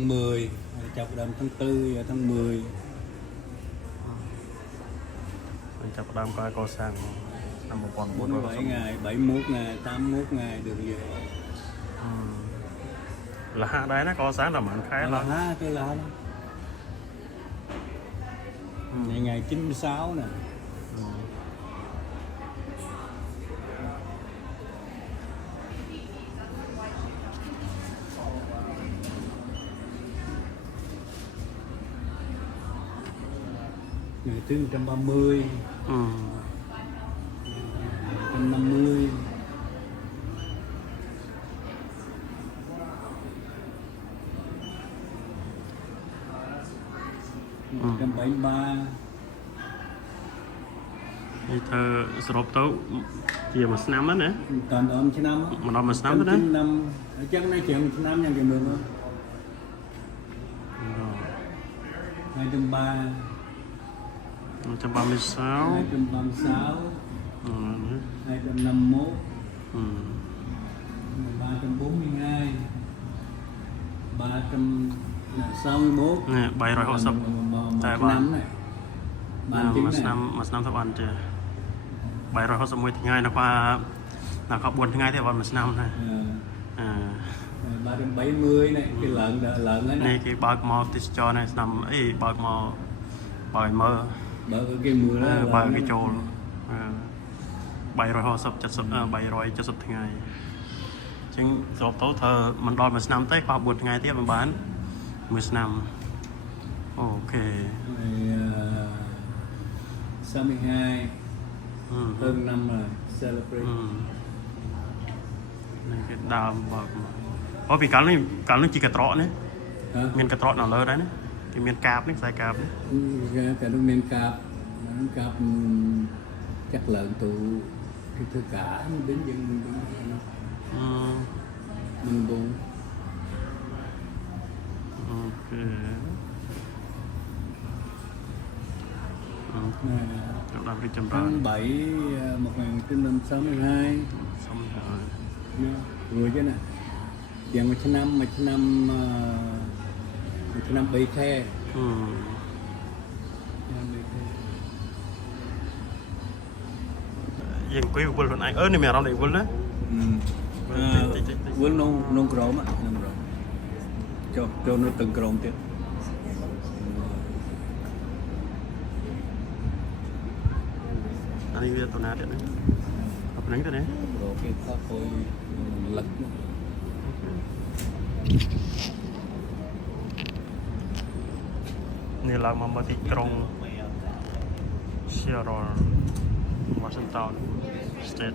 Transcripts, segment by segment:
tháng 10 chọc đầm tháng 4 và tháng 10 mình chọc đầm coi cô sang năm 47 ngày 71 ngày 81 ngày được vậy là hạ đấy nó có sáng là mình khai là lắm ha cái là ngày 96 nè ngày thứ 130 150 173 thì thơ sộp tấu chia một năm đó nè toàn ôm trên năm một năm đó đấy năm chắc nay chuyện một năm nhân cái mười thôi 230 136 236 251 342 361 nè 760 tại năm này một năm thập anh chưa 761 thì ngay nó qua là có 4 ngày thì vào một năm này 370 này cái lợn ấy này cái bạc màu tít cho này nằm ấy bạc màu bạc mơ bạc cái mưa đó bạc cái trâu 770 thì ngày chính số tố thơ mình đòi một năm tới qua 4 ngày tiếp mình bán 10 năm ok 62 hơn năm rồi celebrate này cái đàm bạc có vì cá nó chỉ cả trọ nữa miền cả trọ nào lớn đấy thì miền cạp đấy sai cạp đấy cả đông miền cạp chắc lợn tụ cái thứ cả đến dân mình buồn ok tháng 7 1962 xong rồi rồi chứ nè tiền một năm bay khe dân quý quân luôn anh này mẹ làm để quân đó quân nông crom á cho nó từng crom tiếp anh đi tụi nào đấy học nắng thế đấy rồi cái có tôi lậtนี่เรามาที่กรุงเซียโรวอชิงตันสเตท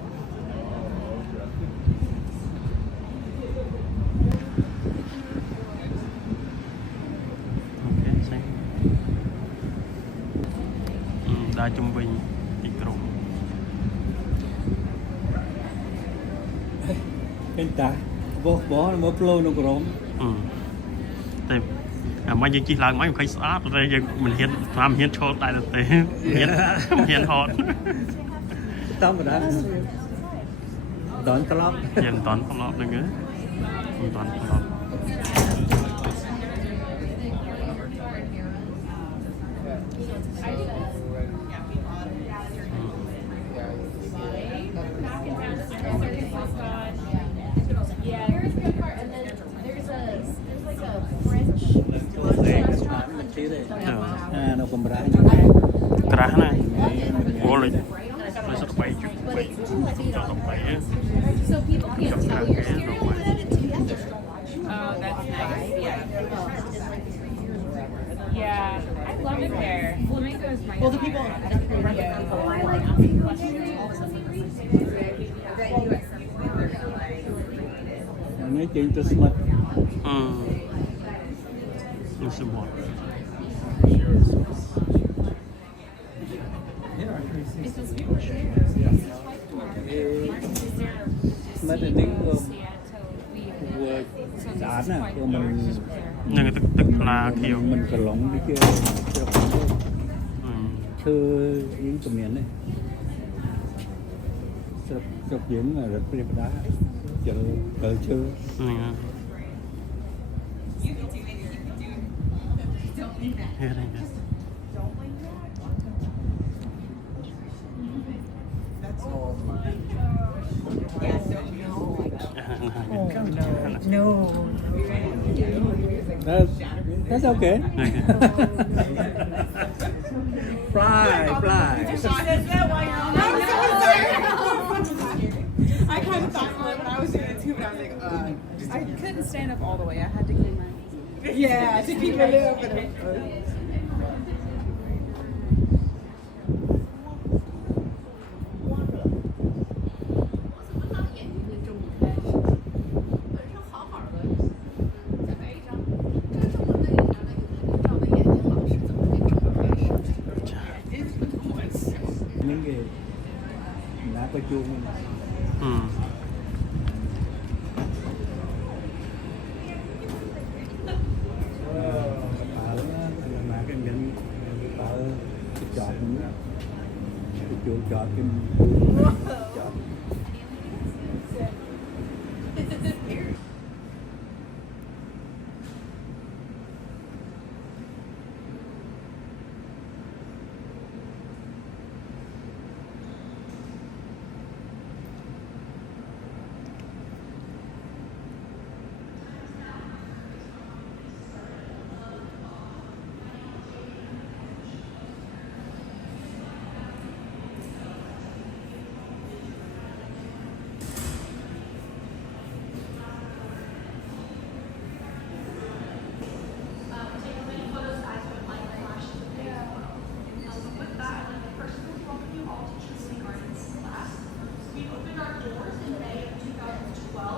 โอเคใช่ได้จุ่มวิ่งที่กรุง เป็นตาbỏ flow nó cromแต่mà những chỉ là mấy một cái sát rồi giờ mình hiện làm hiện cho tại là thế hiện hot tao mà đã đón tao hiện toán không lọt được nữa toán không lọt nó còn bả kerah này boleh boleh satu bayi juga satu bayi So people can't tell you're here. no Oh, that's nice. Yeah, I love it there. Flamingo is my Well, the people I like nói chuyện cho smart semua smart là tiếng đã nè của mình nhưng tức là kiểu mình cờ lỏng đi chưa những tụi miền này sắp diễn là rất đá chợ cờ chưa Here it is. No. That's okay. Fly, fly. I kind of thought when I was doing it too, but I was like, I couldn't stand up all the way. I had to keep my to keep my lip open. Những cái lá cà chua mà cái miếng tờ cái chọt nữa cái chua chọt cái chọt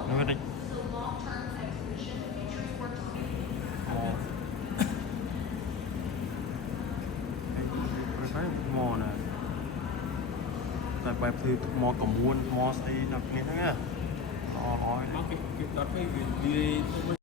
Nói đi. Mò nè. Tại bài thư mò cổng muôn, mò xây đập như thế á. Nó nói. cái đó cái